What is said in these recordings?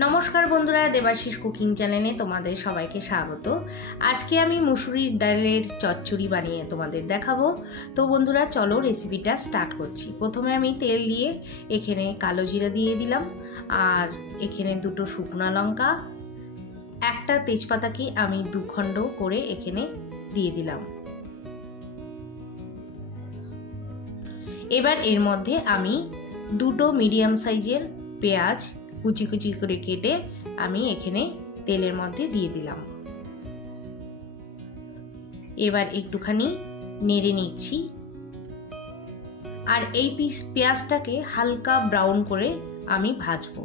नमस्कार बंधुरा देवाशीष कुकिंग चैनेले तुम्हारे सबाइके स्वागत। आज के आमी मुसुरिर डालेर चच्चड़ी बानिये तुम्हादेर देखाबो। तो बंधुरा चलो रेसिपिटा स्टार्ट करछि। प्रथमे आमी तेल दिए एखाने कालो जिरा दिए दिलाम और एखाने दुटो शुकना लंका एकटा तेजपाताके आमी दु खंड करे एखाने दिए दिलाम। एबार एर मध्य आमी दुटो मीडियम साइजेर पेঁয়াজ कुचि कुचि करे केटे आमी एखाने तेलेर मध्य दिए दिलाम। एबार एकटुखानी नेड़े निচ্ছি और এই পেঁয়াজটাকে হালকা ব্রাউন করে আমি ভাজবো।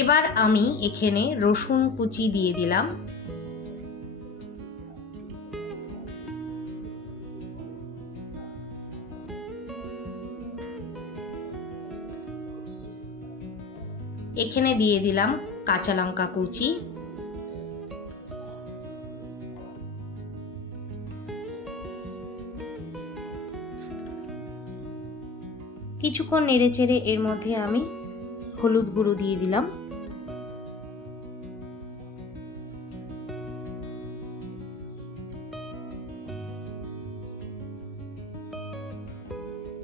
এবার আমি এখানে রসুন কুচি দিয়ে দিলাম। এখানে দিয়ে দিলাম কাঁচা লঙ্কা কুচি, কিছুক্ষণ নেড়েচেড়ে এর মধ্যে আমি হলুদ গুঁড়ো দিয়ে দিলাম।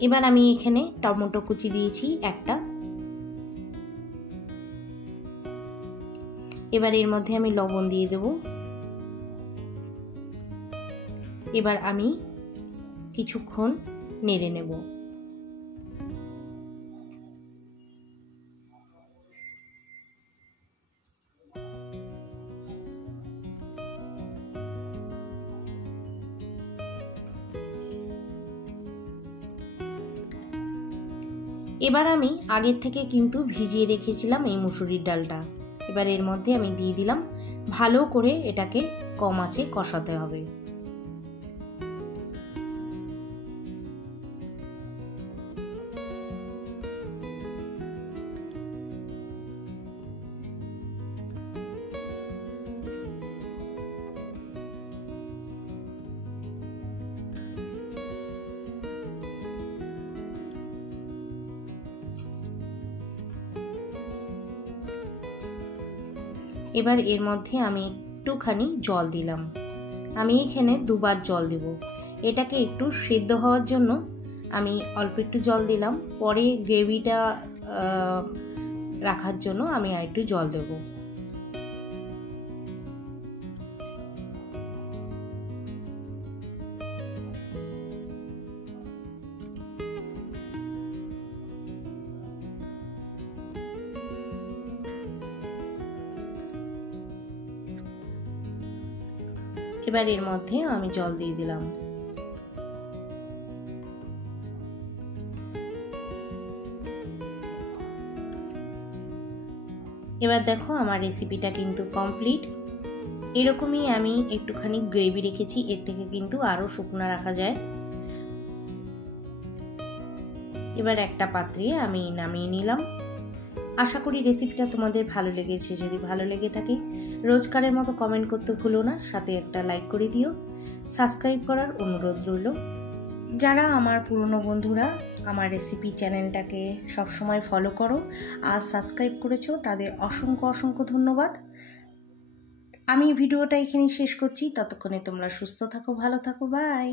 এবার আমি এখানে টমেটো কুচি দিয়েছি একটা। এবার এর মধ্যে আমি লবণ দিয়ে দেব। এবার আমি কিছুক্ষণ নেড়ে নেব। এবার আমি আগের থেকে কিন্তু ভিজিয়ে রেখেছিলাম এই মুসুরির ডালটা। এবার এর মধ্যে আমি দিয়ে দিলাম। ভালো করে এটাকে কম আঁচে কষাতে হবে। এবার এর মধ্যে আমি একটুখানি জল দিলাম। আমি এখানে দুবার জল দেব। এটাকে একটু সিদ্ধ হওয়ার জন্য আমি অল্প একটু জল দিলাম। পরে গ্রেভিটা রাখার জন্য আমি আর একটু জল দেব। এবার এর মধ্যে আমি জল দিয়ে দিলাম। এবার দেখো আমার রেসিপিটা কিন্তু কমপ্লিট। এরকমই আমি একটুখানি গ্রেভি রেখেছি, এর থেকে কিন্তু আরো শুকনো রাখা যায়। এবার একটা পাত্রে আমি নামিয়ে নিলাম। আশা করি রেসিপিটা তোমাদের ভালো লেগেছে। যদি ভালো লেগে থাকে রোজকারের মতো কমেন্ট করতে ভুলো না, সাথে একটা লাইক করে দিও। সাবস্ক্রাইব করার অনুরোধ রইল। যারা আমার পুরনো বন্ধুরা আমার রেসিপি চ্যানেলটাকে সবসময় ফলো করো আর সাবস্ক্রাইব করেছো, তাদের অসংখ্য অসংখ্য ধন্যবাদ। আমি ভিডিওটা এখানেই শেষ করছি। ততক্ষণে তোমরা সুস্থ থাকো, ভালো থাকো, বাই।